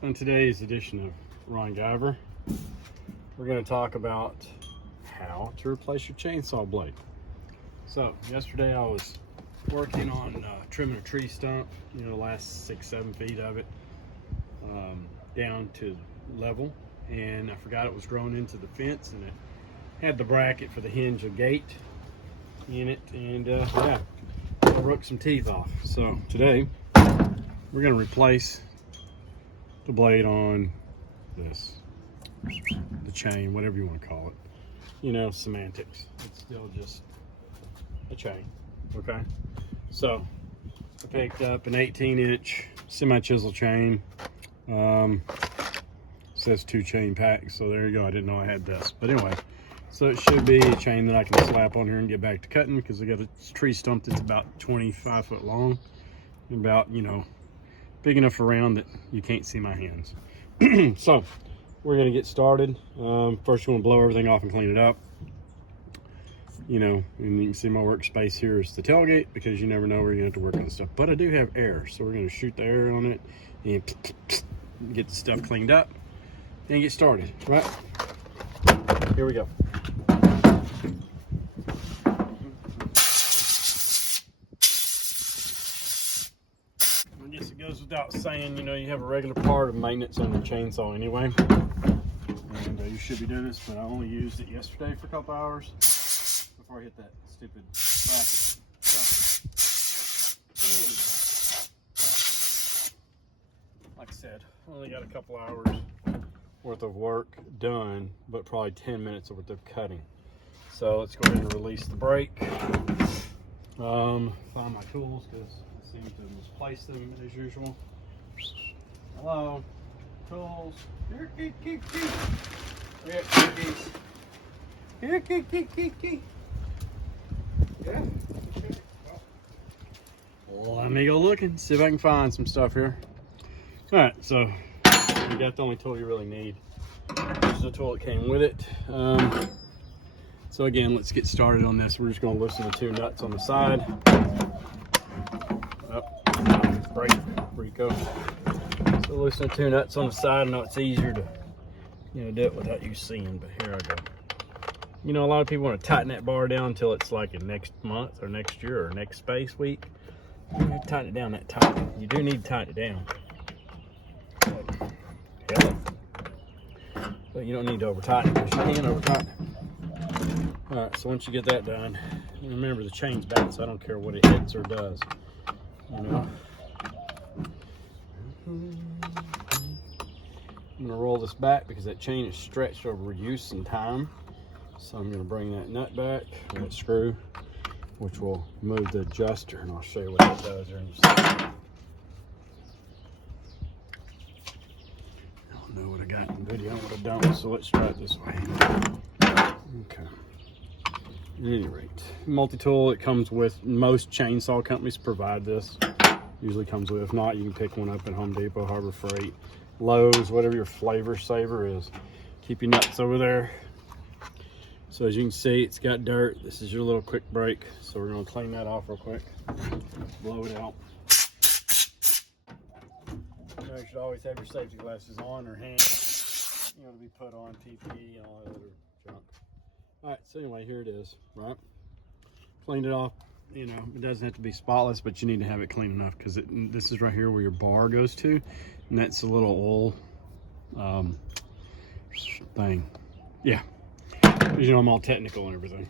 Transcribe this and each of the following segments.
On today's edition of Ron Guyver, we're going to talk about how to replace your chainsaw blade. So yesterday I was working on trimming a tree stump, the last 6-7 feet of it down to level, and I forgot it was grown into the fence, and it had the bracket for the hinge of gate in it, and yeah, I broke some teeth off. So today we're going to replace the blade on this, the chain, whatever you want to call it, semantics. It's still just a chain. Okay, so I picked up an 18-inch semi-chisel chain. Says 2 chain packs, so there you go. I didn't know I had this, but anyway, so it should be a chain that I can slap on here and get back to cutting, because I got a tree stump that's about 25 foot long, and about big enough around that you can't see my hands. So we're gonna get started. First, you want to blow everything off and clean it up. And you can see my workspace here is the tailgate, because you never know where you're gonna have to work on stuff. But I do have air, so we're gonna shoot the air on it and get the stuff cleaned up and get started. Right, here we go. I guess it goes without saying, you have a regular part of maintenance on your chainsaw anyway, and you should be doing this, but I only used it yesterday for a couple hours before I hit that stupid bracket. So, like I said, only got a couple hours worth of work done, but probably 10 minutes worth of cutting. So let's go ahead and release the brake. Find my tools, because I seem to misplace them as usual. Hello, tools. Here, key. Here, keys. Here, key. Yeah. Okay. Well, let me go looking, see if I can find some stuff here. All right, so you got the only tool you really need. This is the tool that came with it. So again, let's get started on this. We're just going to loosen the 2 nuts on the side. Break, Rico. So loosen the 2 nuts on the side. I know it's easier to do it without you seeing, but here I go. A lot of people want to tighten that bar down until it's like in next month or next year or next space week. You need to tighten it down that tight. You do need to tighten it down. But you don't need to over tighten it, because you can over tighten it. All right, so once you get that done, remember the chain's back, so I don't care what it hits or does. I'm gonna roll this back because that chain is stretched over use and time. So I'm gonna bring that nut back, that screw, which will move the adjuster, and I'll show you what that does here in a second. I don't know what I got in the video, what I don't, so let's try it this way. Okay. At any rate, multi-tool, it comes with, most chainsaw companies provide this. Usually comes with, if not, you can pick one up at Home Depot, Harbor Freight, Lowe's, whatever your flavor saver is. Keep your nuts over there. So as you can see, it's got dirt. This is your little quick break. So we're gonna clean that off real quick. Blow it out. You should always have your safety glasses on, or hands, to be put on, PPE and all that other junk. All right, so anyway, here it is, right? Cleaned it off. It doesn't have to be spotless, but you need to have it clean enough, because this is right here where your bar goes to, and that's a little oil thing. Yeah, I'm all technical and everything.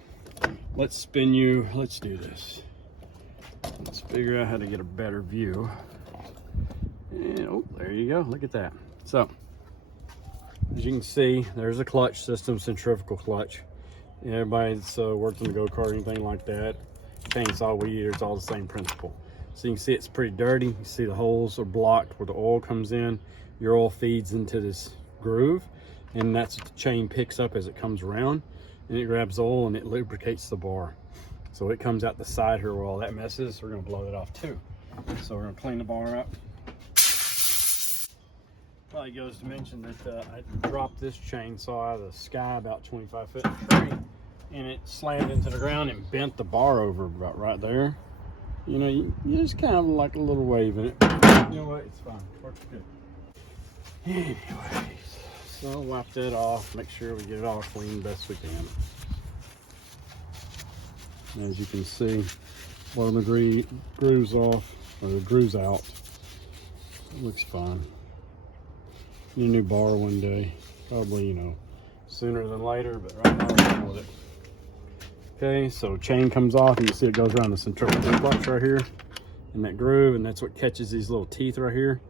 Let's do this. Let's figure out how to get a better view. And, oh, there you go, look at that. So, as you can see, there's a clutch system, centrifugal clutch. Everybody that's worked on the go-kart or anything like that, chainsaw, weed eater, it's all the same principle. So you can see it's pretty dirty. You see the holes are blocked where the oil comes in. Your oil feeds into this groove, and that's what the chain picks up as it comes around, and it grabs oil and it lubricates the bar. So it comes out the side here where all that mess is. We're gonna blow it off too. So we're gonna clean the bar up. Probably goes to mention that I dropped this chainsaw out of the sky about 25 foot tree, and it slammed into the ground and bent the bar over about right there. You just kind of like a little wave in it. You know what? It's fine. Works good. Anyways, so wipe that off, make sure we get it all clean best we can. As you can see, blowing the grooves off, or the grooves out. It looks fine. Need a new bar one day, probably, you know, sooner than later, but right now we're done with it. Okay, so chain comes off, and you see it goes around the centrifugal clutch right here in that groove, and that's what catches these little teeth right here.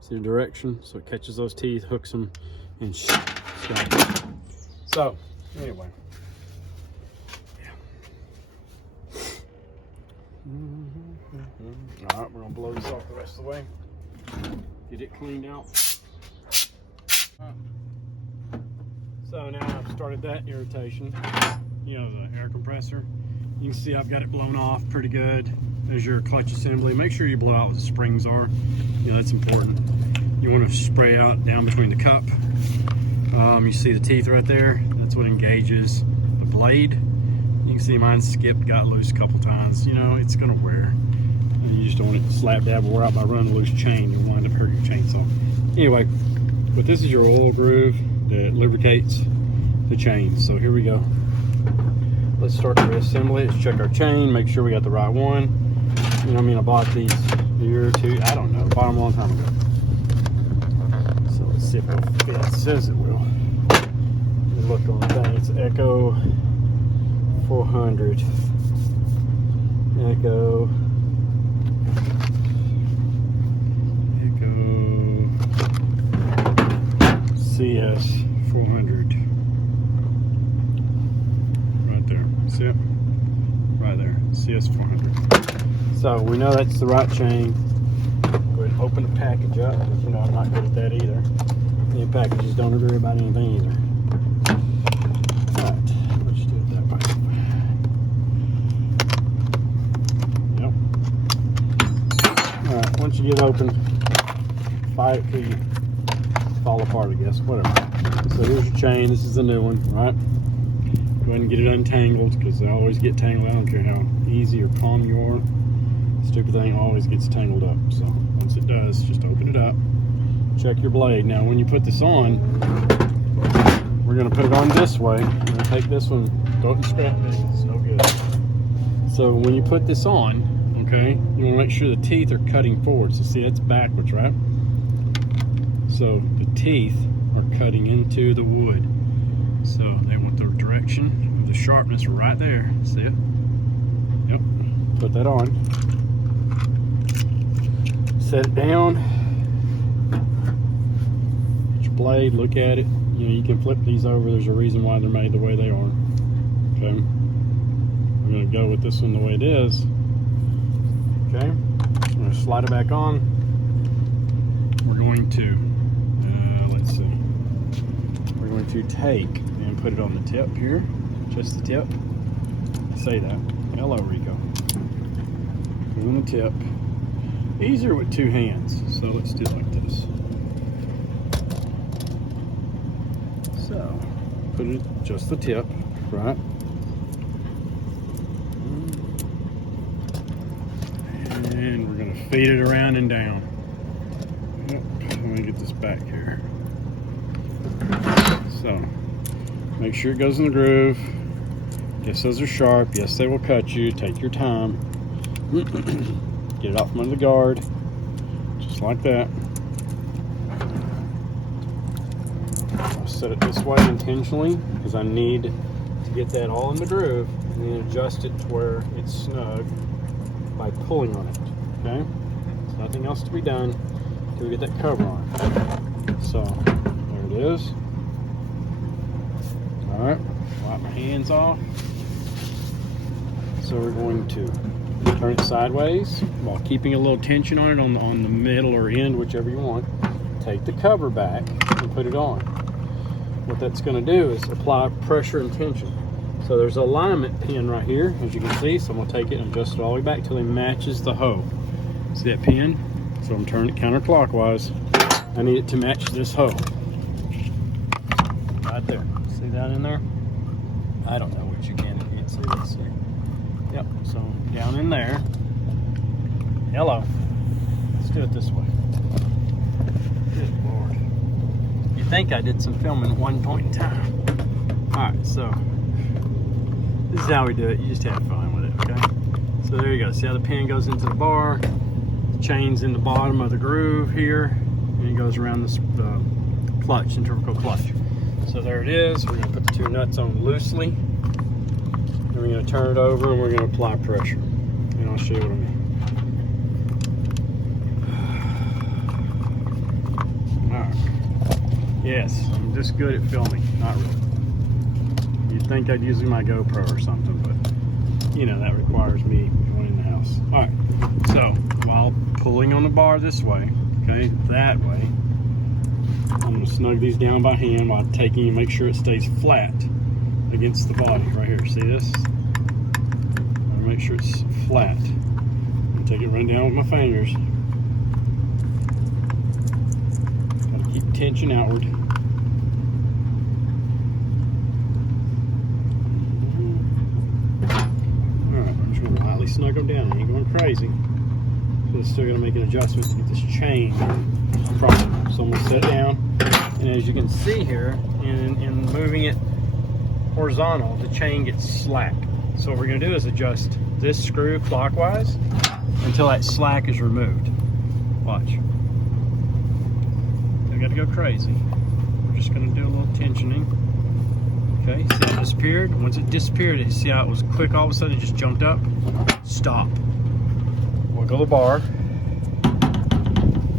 See the direction? So it catches those teeth, hooks them, and snaps. So, anyway. All right, we're gonna blow this off the rest of the way. Get it cleaned out. So now I've started that irritation, you know, the air compressor. You can see I've got it blown off pretty good. There's your clutch assembly. Make sure you blow out where the springs are. You know, that's important. You want to spray out down between the cup. You see the teeth right there? That's what engages the blade. You can see mine skipped, got loose a couple times. You know, it's gonna wear. And you just don't want it to slap dab or wear out by running a loose chain. You'll wind up hurting your chainsaw. Anyway, but this is your oil groove that lubricates the chain. So here we go. Let's start to reassemble it. Let's check our chain, make sure we got the right one. You know what I mean? I bought these a year or two, I don't know, bought them a long time ago. So let's see if it'll fit. It says it will. Look on the thing, it's Echo 400. Echo CS-400. Right there. See it? Right there. CS-400. So we know that's the right chain. Go ahead and open the package up, because you know I'm not good at that either. The packages don't agree about anything either. Alright, let's do it that way. Yep. Alright, once you get it open, fight it till you fall apart, I guess, whatever. So here's your chain. This is the new one, right? Go ahead and get it untangled, because they always get tangled. I don't care how easy or calm you are. The stupid thing always gets tangled up. So once it does, just open it up. Check your blade. Now when you put this on, we're going to put it on this way. We're going to take this one, throw it in scrap bin. It's no good. So when you put this on, okay, you want to make sure the teeth are cutting forward. So see, that's backwards, right? So the teeth are cutting into the wood. So they want the direction of the sharpness right there. See it? Yep. Put that on. Set it down. Get your blade, look at it. You know, you can flip these over. There's a reason why they're made the way they are. Okay. We're going to go with this one the way it is. Okay. I'm going to slide it back on. We're going to, let's see. We're going to take and put it on the tip here. Just the tip. Say that. Hello, Rico. Put it on the tip. Easier with two hands. So let's do it like this. So, put it just the tip, right? And we're going to feed it around and down. Yep. Let me get this back here. So, make sure it goes in the groove. Yes, those are sharp. Yes, they will cut you. Take your time. Get it off from under the guard. Just like that. I'll set it this way intentionally because I need to get that all in the groove and then adjust it to where it's snug by pulling on it. Okay? There's nothing else to be done until we get that cover on. So, there it is. Alright, wipe my hands off. So we're going to turn it sideways while keeping a little tension on it on the middle or end, whichever you want. Take the cover back and put it on. What that's going to do is apply pressure and tension. So there's an alignment pin right here, as you can see. So I'm going to take it and adjust it all the way back till it matches the hoe. See that pin? So I'm turning it counterclockwise. I need it to match this hoe. Right there. See that in there? I don't know what you can if you can see. Let's see. Yep, so down in there. Hello. Let's do it this way. Good Lord. think I did some filming at one point in time. Alright, so this is how we do it. You just have fun with it, okay? So there you go. See how the pin goes into the bar? The chain's in the bottom of the groove here, and it goes around this clutch, centrifugal clutch. So there it is. We're going to put the two nuts on loosely. Then we're going to turn it over and we're going to apply pressure. And I'll show you what I mean. Alright. Yes, I'm just good at filming. Not really. You'd think I'd use my GoPro or something, but you know, that requires me going in the house. Alright, so while pulling on the bar this way, okay, that way, I'm going to snug these down by hand while taking and make sure it stays flat against the body right here. See this? I'll make sure it's flat. I'm take it run down with my fingers. Gotta keep tension outward. Alright, I'm just going to lightly snug them down. I ain't going crazy. So it's still going to make an adjustment to get this chain proper. So I'm going to set it down. And as you can see here, in moving it horizontal, the chain gets slack. So what we're going to do is adjust this screw clockwise until that slack is removed. Watch. I got to go crazy. We're just going to do a little tensioning. Okay, see how it disappeared? Once it disappeared, you see how it was quick, all of a sudden it just jumped up? Stop. Wiggle the bar.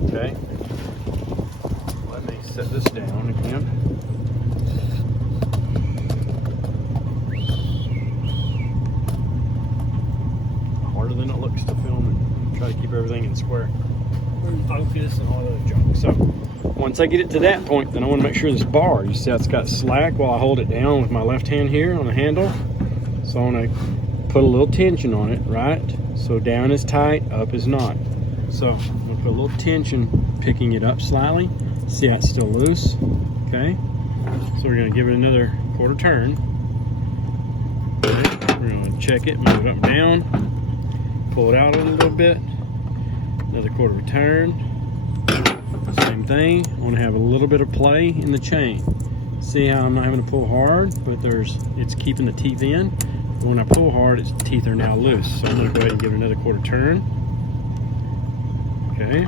Okay. Let me set this down again. Harder than it looks to film and try to keep everything in square. Focus and all that junk. So once I get it to that point, then I want to make sure this bar, you see how it's got slack while I hold it down with my left hand here on the handle. So I want to put a little tension on it, right? So down is tight, up is not. So I'm going to put a little tension, picking it up slightly. See how it's still loose, okay? So we're going to give it another quarter turn. Okay. We're going to check it, move it up and down, pull it out a little bit. Another quarter turn. Same thing. I want to have a little bit of play in the chain. See how I'm not having to pull hard, but it's keeping the teeth in. When I pull hard, its teeth are now loose. So I'm going to go ahead and give it another quarter turn. Okay.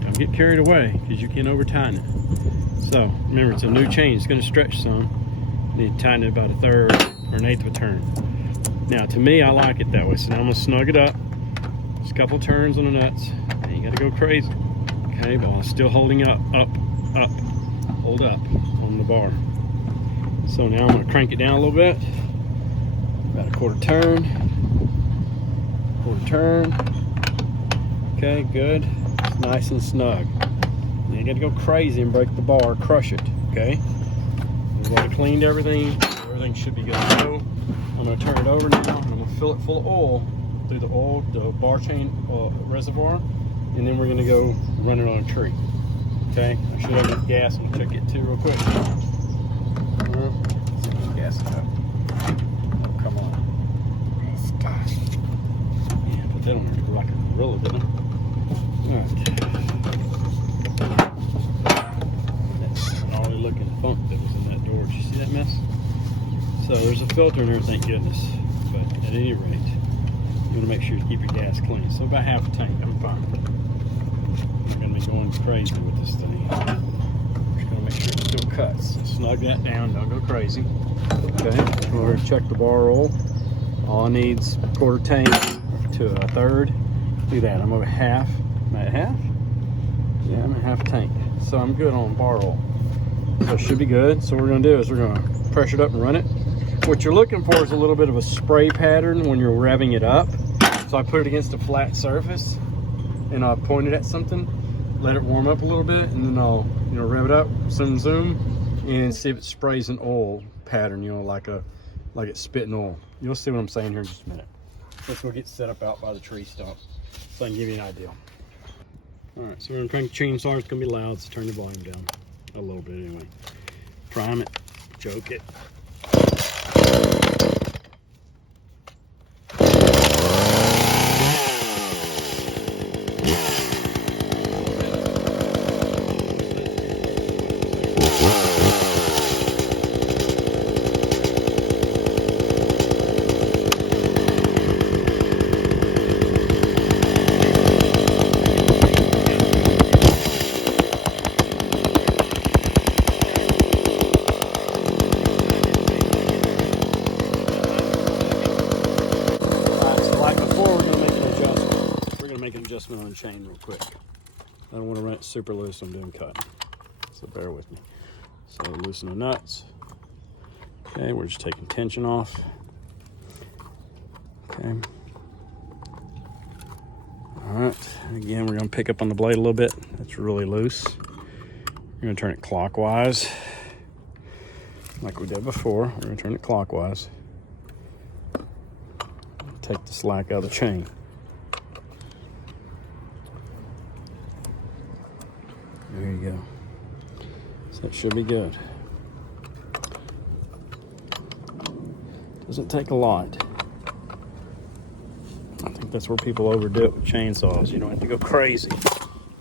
Don't get carried away because you can over tighten it. So remember, it's a new chain. It's going to stretch some. You need to tighten it about a third or an eighth of a turn. Now, to me, I like it that way. So now I'm going to snug it up. Just a couple turns on the nuts. And you got to go crazy. Okay, but while still holding up. Hold up on the bar. So now I'm going to crank it down a little bit. About a quarter turn. Quarter turn. Okay, good. It's nice and snug. Now you got to go crazy and break the bar, crush it. Okay. We've already cleaned everything. Everything should be good to go. I'm going to turn it over now. I'm going to fill it full of oil through the bar chain reservoir, and then we're going to go run it on a tree. Okay. I should have enough gas. I'm going to check it too real quick. Gas it up. Come on. Yeah, put that on there like a gorilla, didn't it? Alright. That's an gnarly looking funk that was in that door. Did you see that mess? So there's a filter in there, thank goodness. But at any rate, you want to make sure you keep your gas clean. So about half a tank, I'm fine. You're going to be going crazy with this thing. Just going to make sure it still cuts. So snug that down, don't go crazy. Okay, we're going to check the bar roll. All it needs a quarter tank to a third. Do that. I'm over half. Am I at half? Yeah, I'm at half a tank. So I'm good on bar roll. So it should be good. So what we're going to do is we're going to pressure it up and run it. What you're looking for is a little bit of a spray pattern when you're revving it up. So I put it against a flat surface and I'll point it at something, let it warm up a little bit, and then I'll rev it up, zoom, and see if it sprays an oil pattern, like it's spitting oil. You'll see what I'm saying here in just a minute. Let's go get set up out by the tree stump so I can give you an idea. All right, so we're gonna crank the chainsaw. It's gonna be loud, so turn the volume down a little bit anyway. Prime it, choke it. chain real quick. I don't want to run it super loose. I'm doing cutting, so bear with me. So loosen the nuts. Okay, we're just taking tension off. Okay. All right, again, we're gonna pick up on the blade a little bit. That's really loose. We're gonna turn it clockwise, like we did before. We're gonna turn it clockwise. Take the slack out of the chain. There you go. So that should be good. Doesn't take a lot. I think that's where people overdo it with chainsaws. You don't have to go crazy,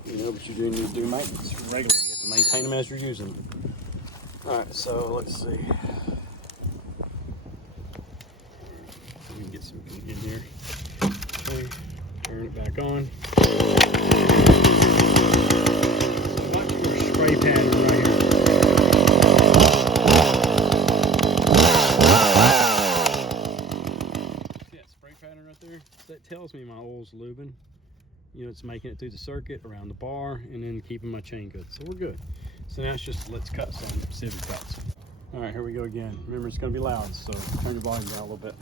you know, but you do need to do maintenance regularly. You have to maintain them as you're using them. All right, so let's see. Let me get some in here. Okay, turn it back on. Watch your spray pattern right here. See that spray pattern right there? That tells me my oil's lubing. You know, it's making it through the circuit, around the bar, and then keeping my chain good. So we're good. So now it's just, let's cut some civic cuts. All right, here we go again. Remember, it's gonna be loud, so turn your volume down a little bit.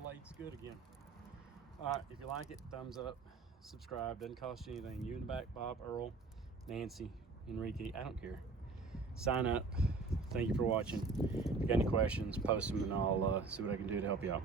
Blade's good again. All right, if you like it, thumbs up, subscribe. Doesn't cost you anything. You in the back, Bob, Earl, Nancy, Enrique, I don't care. Sign up. Thank you for watching. If you got any questions, post them and I'll see what I can do to help you out.